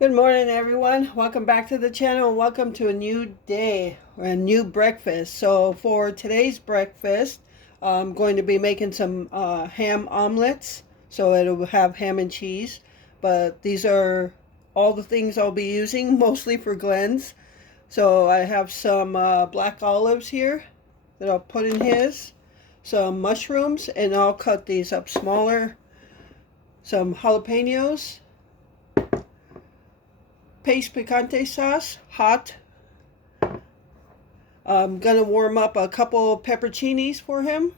Good morning, everyone. Welcome back to the channel and welcome to a new day or a new breakfast. So for today's breakfast, I'm going to be making some ham omelets. So it'll have ham and cheese. But these are all the things I'll be using, mostly for Glenn's. So I have some black olives here that I'll put in his. Some mushrooms, and I'll cut these up smaller. Some jalapenos, paste picante sauce, hot. I'm gonna warm up a couple pepperoncinis for him,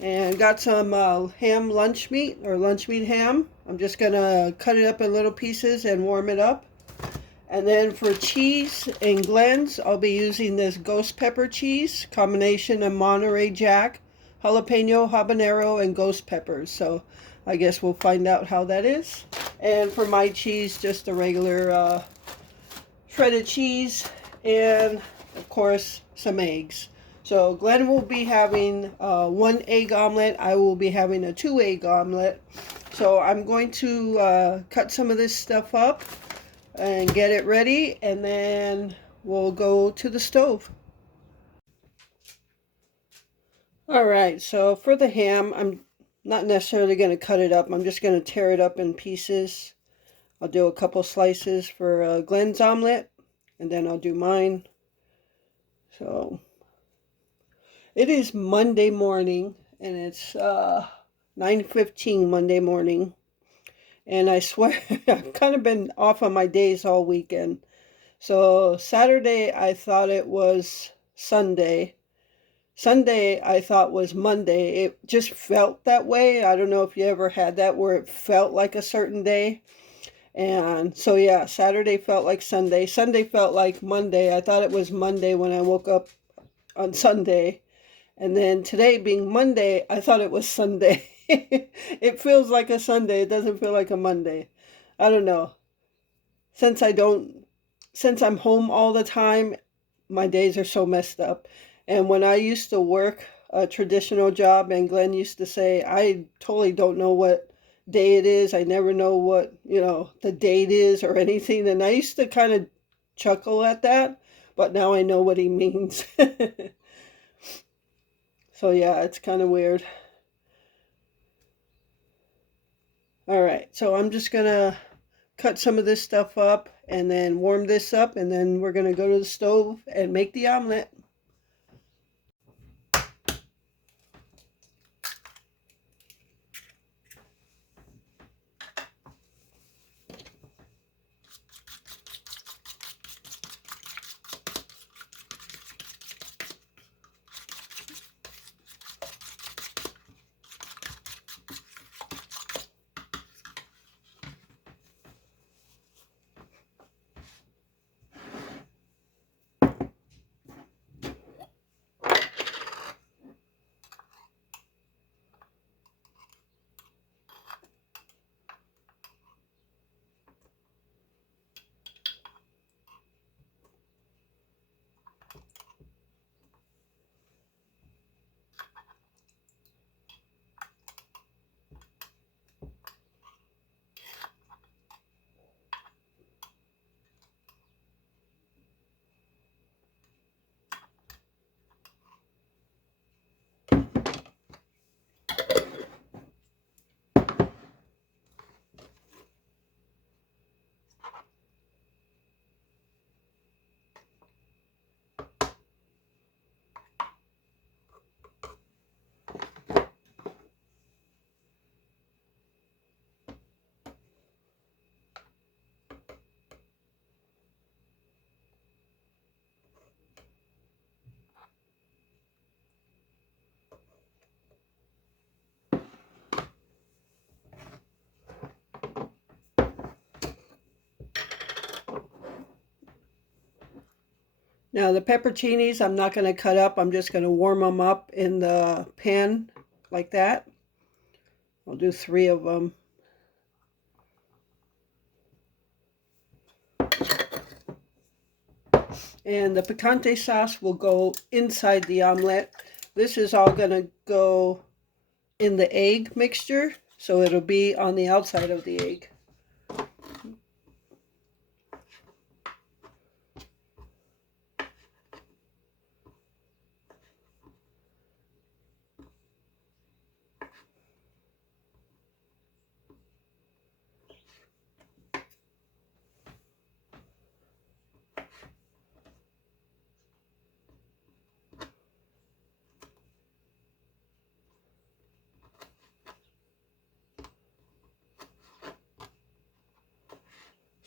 and got some ham lunch meat or lunch meat ham. I'm just gonna cut it up in little pieces and warm it up. And then for cheese and Glenn's, I'll be using this ghost pepper cheese combination of Monterey Jack, jalapeno, habanero, and ghost peppers. So I guess we'll find out how that is. And for my cheese, just a regular shredded cheese, and of course some eggs. So Glenn will be having one egg omelet. I will be having a 2 egg omelet. So I'm going to cut some of this stuff up and get it ready, and then we'll go to the stove. All right, so for the ham, I'm not necessarily going to cut it up. I'm just going to tear it up in pieces. I'll do a couple slices for Glenn's omelet, and then I'll do mine. So it is Monday morning, and it's 9:15 Monday morning. And I swear I've kind of been off on my days all weekend. So Saturday I thought it was Sunday. Sunday I thought was Monday. It just felt that way. I don't know if you ever had that where it felt like a certain day. And so yeah, Saturday felt like Sunday. Sunday felt like Monday. I thought it was Monday when I woke up on Sunday. And then today being Monday, I thought it was Sunday. It feels like a Sunday. It doesn't feel like a Monday. I don't know. Since I don't, since I'm home all the time, my days are so messed up. And when I used to work a traditional job, and Glenn used to say, I totally don't know what day it is. I never know what, the date is or anything. And I used to kind of chuckle at that, but now I know what he means. So yeah, it's kind of weird. All right, so I'm just gonna cut some of this stuff up and then warm this up, and then we're gonna go to the stove and make the omelet. Now the pepperoncinis, I'm not gonna cut up. I'm just gonna warm them up in the pan like that. I'll do 3 of them. And the picante sauce will go inside the omelet. This is all gonna go in the egg mixture, so it'll be on the outside of the egg.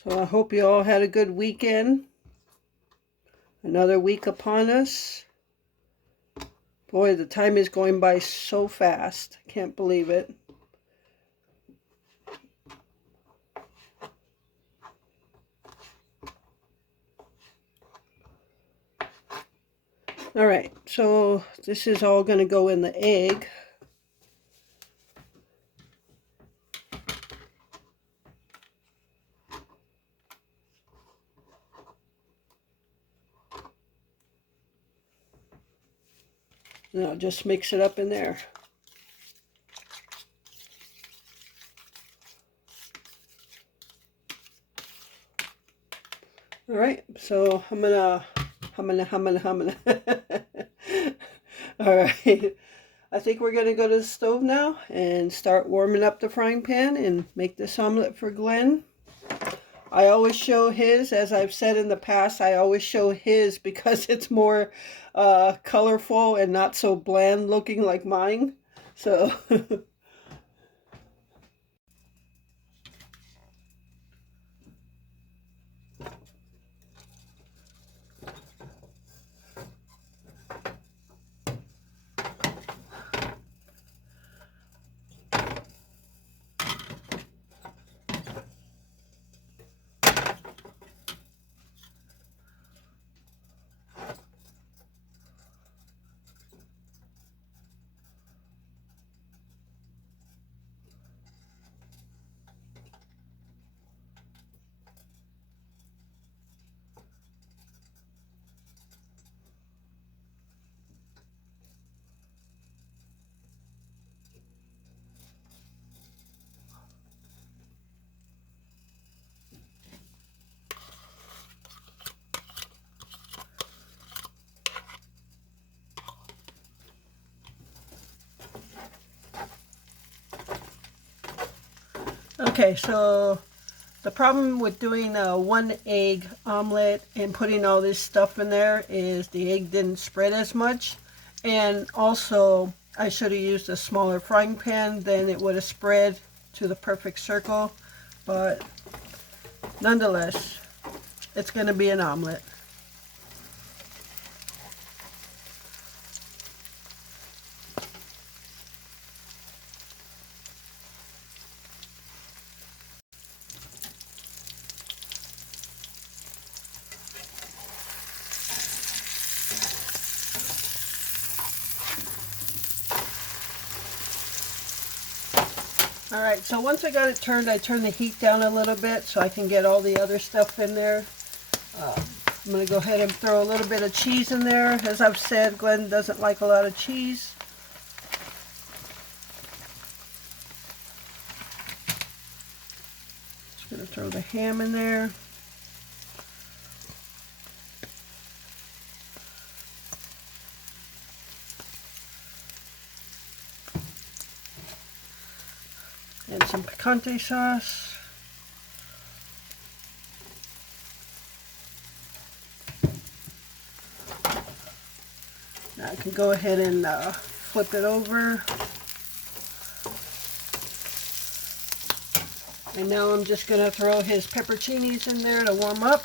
So I hope you all had a good weekend. Another week upon us. Boy, the time is going by so fast. Can't believe it. All right, so this is all going to go in the egg. And I'll just mix it up in there. All right, so I'm gonna. All right, I think we're gonna go to the stove now and start warming up the frying pan and make this omelet for Glenn. I always show his, as I've said in the past, I always show his because it's more colorful and not so bland looking like mine. So okay, so the problem with doing a 1 egg omelet and putting all this stuff in there is the egg didn't spread as much. And also, I should have used a smaller frying pan, then it would have spread to the perfect circle. But nonetheless, it's going to be an omelet. All right, so once I got it turned, I turned the heat down a little bit so I can get all the other stuff in there. I'm going to go ahead and throw a little bit of cheese in there. As I've said, Glenn doesn't like a lot of cheese. Just going to throw the ham in there. And some picante sauce. Now I can go ahead and flip it over. And now I'm just going to throw his pepperoncinis in there to warm up.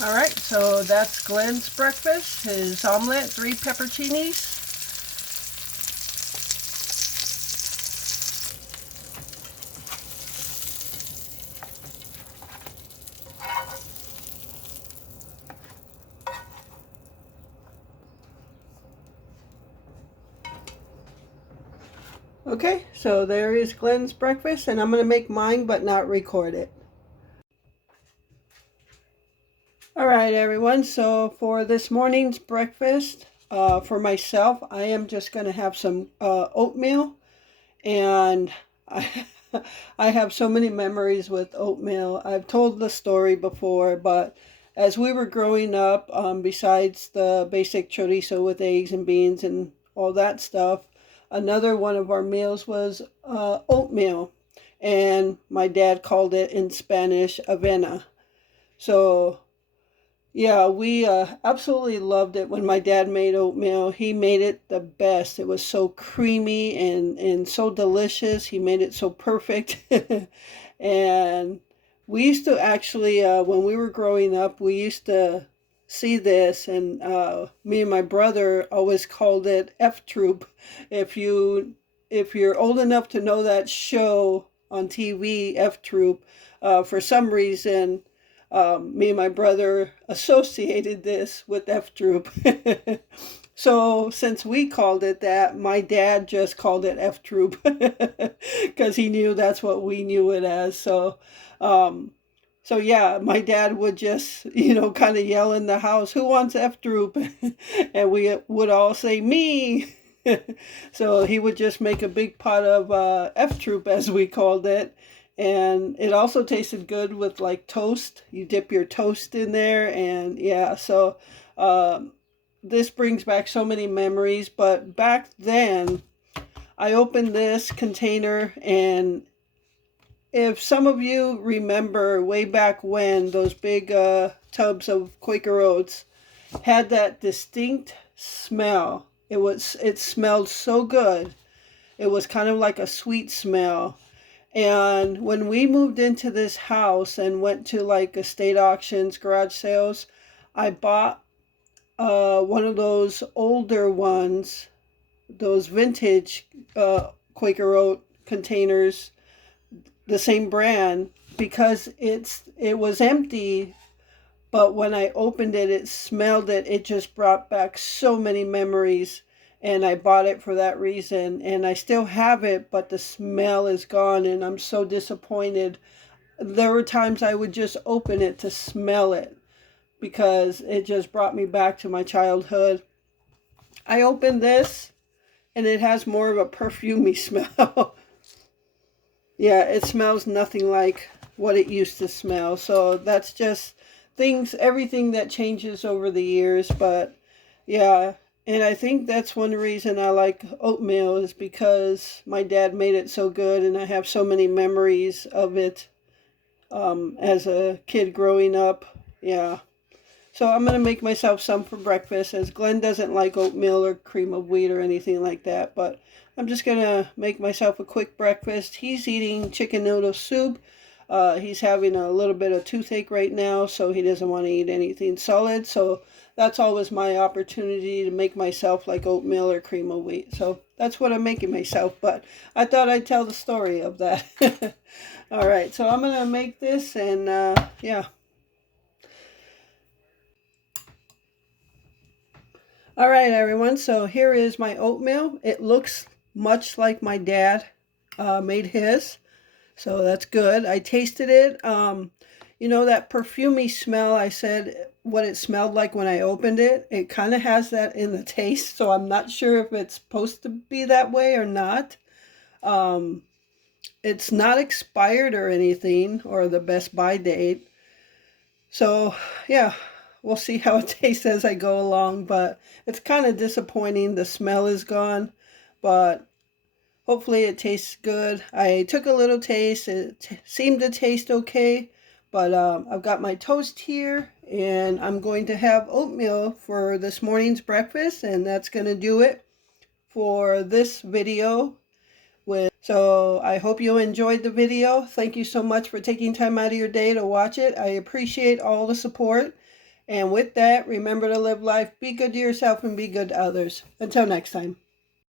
All right, so that's Glenn's breakfast, his omelet, 3 pepperoncinis. Okay, so there is Glenn's breakfast, and I'm going to make mine but not record it. All right, everyone, so for this morning's breakfast, for myself, I am just going to have some oatmeal, and I, I have so many memories with oatmeal. I've told the story before, but as we were growing up, besides the basic chorizo with eggs and beans and all that stuff, another one of our meals was oatmeal, and my dad called it in Spanish avena. So yeah, we absolutely loved it when my dad made oatmeal. He made it the best. It was so creamy and so delicious. He made it so perfect. And we used to actually, when we were growing up, we used to see this, and me and my brother always called it F Troop. If you're old enough to know that show on TV, F Troop, for some reason me and my brother associated this with F Troop. So since we called it that, my dad just called it F Troop because he knew that's what we knew it as. Um, so yeah, my dad would just, kind of yell in the house, "Who wants F Troop?" And we would all say, "Me." So he would just make a big pot of F Troop, as we called it, and it also tasted good with like toast. You dip your toast in there, and yeah, so um, this brings back so many memories. But back then, I opened this container, and if some of you remember way back when, those big tubs of Quaker Oats had that distinct smell. It smelled so good. It was kind of like a sweet smell. And when we moved into this house and went to like estate auctions, garage sales, I bought one of those older ones, those vintage Quaker Oat containers, the same brand, because it was empty, but when I opened it, it smelled it. It just brought back so many memories, and I bought it for that reason. And I still have it, but the smell is gone, and I'm so disappointed. There were times I would just open it to smell it because it just brought me back to my childhood. I opened this, and it has more of a perfumey smell. Yeah, it smells nothing like what it used to smell. So that's just everything that changes over the years. But yeah, and I think that's one reason I like oatmeal is because my dad made it so good, and I have so many memories of it as a kid growing up. Yeah. So I'm going to make myself some for breakfast, as Glenn doesn't like oatmeal or cream of wheat or anything like that. But I'm just going to make myself a quick breakfast. He's eating chicken noodle soup. He's having a little bit of toothache right now, so he doesn't want to eat anything solid. So that's always my opportunity to make myself like oatmeal or cream of wheat. So that's what I'm making myself. But I thought I'd tell the story of that. All right, so I'm going to make this, and yeah. All right, everyone, so here is my oatmeal. It looks much like my dad made his, so that's good. I tasted it. That perfumey smell, I said what it smelled like when I opened it. It kind of has that in the taste, so I'm not sure if it's supposed to be that way or not. Um, it's not expired or anything, or the best by date. So, yeah, we'll see how it tastes as I go along, but it's kind of disappointing. The smell is gone, but hopefully it tastes good. I took a little taste. It seemed to taste okay, but I've got my toast here, and I'm going to have oatmeal for this morning's breakfast, and that's going to do it for this video. So I hope you enjoyed the video. Thank you so much for taking time out of your day to watch it. I appreciate all the support. And with that, remember to live life, be good to yourself, and be good to others. Until next time.